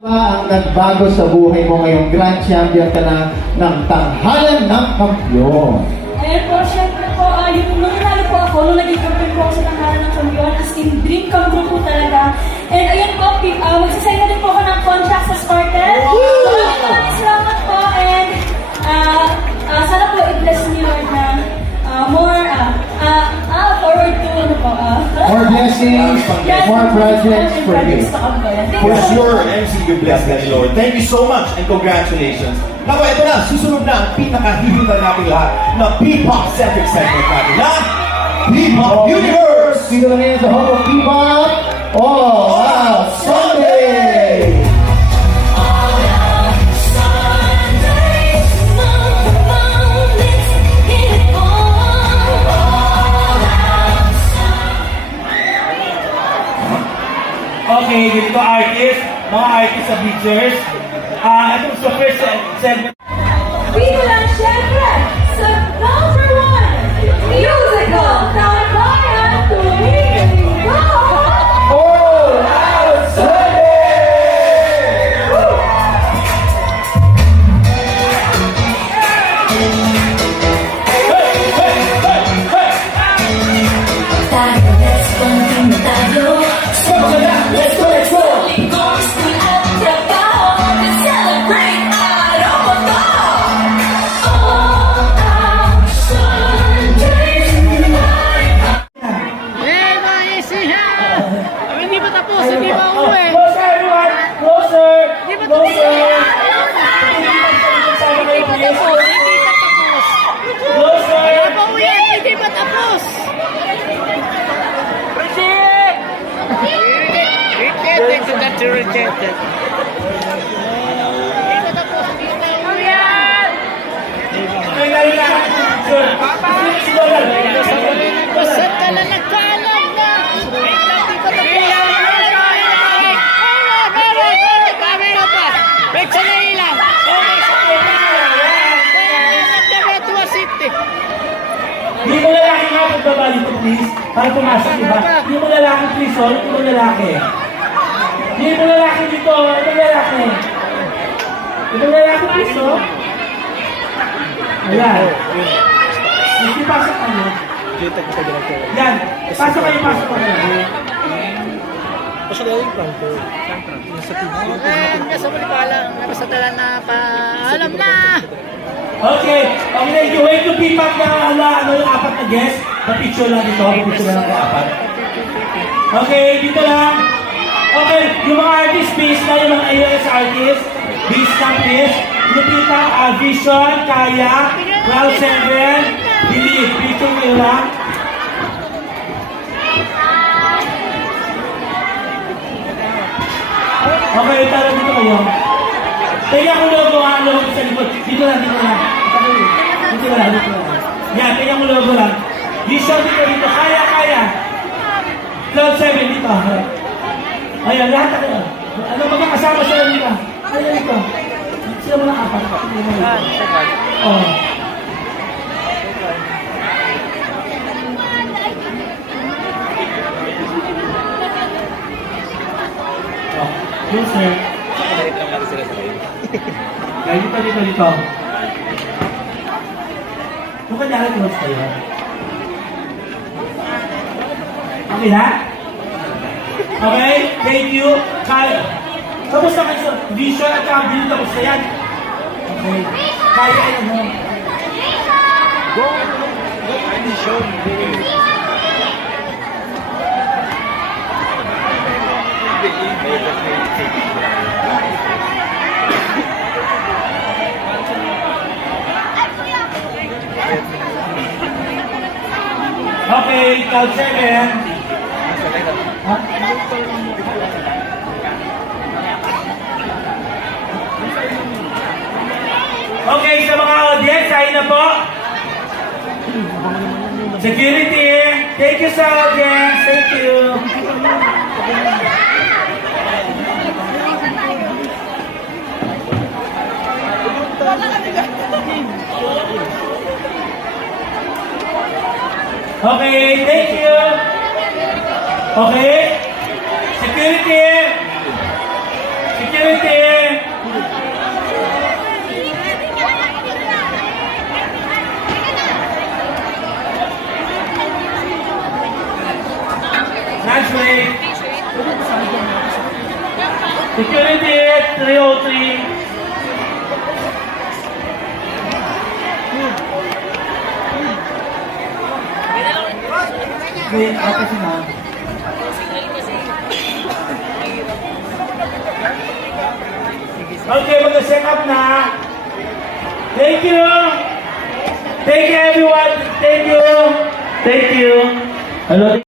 Ang nagbago sa buhay mo ngayong Grand Champion ka na ng Tanghalan ng Kampiyon? Ayan po, syempre po, yung nung nanalo po ako, nung naging champion po ako sa Tanghalan ng Kampiyon, as in dream come true po talaga. And ayan po, magsasign na din po ako ng contract sa Spartan. Maraming salamat po, and sana po i-bless me Lord na more, forward to ano po. More blessings, more projects for you. For sure, MC, you bless that, Lord. Thank you so much and congratulations. Naku, ito na, susunod na ang pinakahihitan natin lahat na P-pop-centric segment natin na P-pop Universe! Dito na rin sa Home of P-pop, All Out Sunday! Okay, dito artist, mga artist sa pictures. Ito sa first segment. Dito lang syempre, sa number 1, musical, Tanghalan to Go! All Out Sunday! Tayo, let's continue tayo. Let's go, let's go! Lingkong school at trabaho, let's celebrate araw mo to! All out Sundays, Hindi pa tapos, hindi pa uwi. Closer, everyone! Closer! Hindi pa Closer! Hindi pa tapos, hindi pa tapos. Closer! Wala pa uwi, hindi pa tapos. Reject! Rejected to that rejected. Hindi pa tapos, hindi pa uwi. Tingnan na! Sir! Si Donald! Basta ka na nagkaalam na. Hindi pa tapos. Meron pa. Wait, sandali lang. City. Hindi mo lalaki nga pagbaba dito, please. Para pumasok, diba? Hindi mo lalaki, please, oh. Hindi mo lalaki. Hindi mo lalaki dito, hindi mo lalaki. Hindi mo lalaki, please, oh. Ayan. Hindi pasok kayo. Yan. Pasok kayo, pasok kayo. Nasa Malipala, nasa dala na paalam na. Okay. Okay, you wait to pick up na yung apat na guest. Pa-picture lang dito. Pa-picture lang ng apat. Okay, dito lang. Okay, yung mga artist, please na yung mga ALS artist. Please na, please. Lupita, Vision, Kaya, Cloud 7, Believe. Picture nyo lang. Okay, tara dito kayo. Tingnan mo logo ha, logo sa likod. Dito lang, dito lang. Dito lang, dito lang. Yan, tingnan mo logo lang. Vision dito, dito. Kaya, kaya. Cloud 7 dito. Ayan, lahat ako. Ano magkakasama sila dito? Ayan dito. Sila mo lang apat. Oh. Yes, sir. Dito, dito, dito. Kung kanya close kayo. Okay na? Okay, thank you. Kaya. Tapos na kayo. Vision at saka Bill, tapos na yan. Okay. Kaya kayo mo. Go. Vision. Okay, Cloud 7. Okay, sa mga audience, ayun na po. Security, thank you sa audience. Thank you. Okay, thank you. Okay. Security. Security. Security! Lunch break! Security 303. Wait, ako si ma'am. Okay, mag-set up na. Thank you. Thank you everyone. Thank you. Thank you. Hello.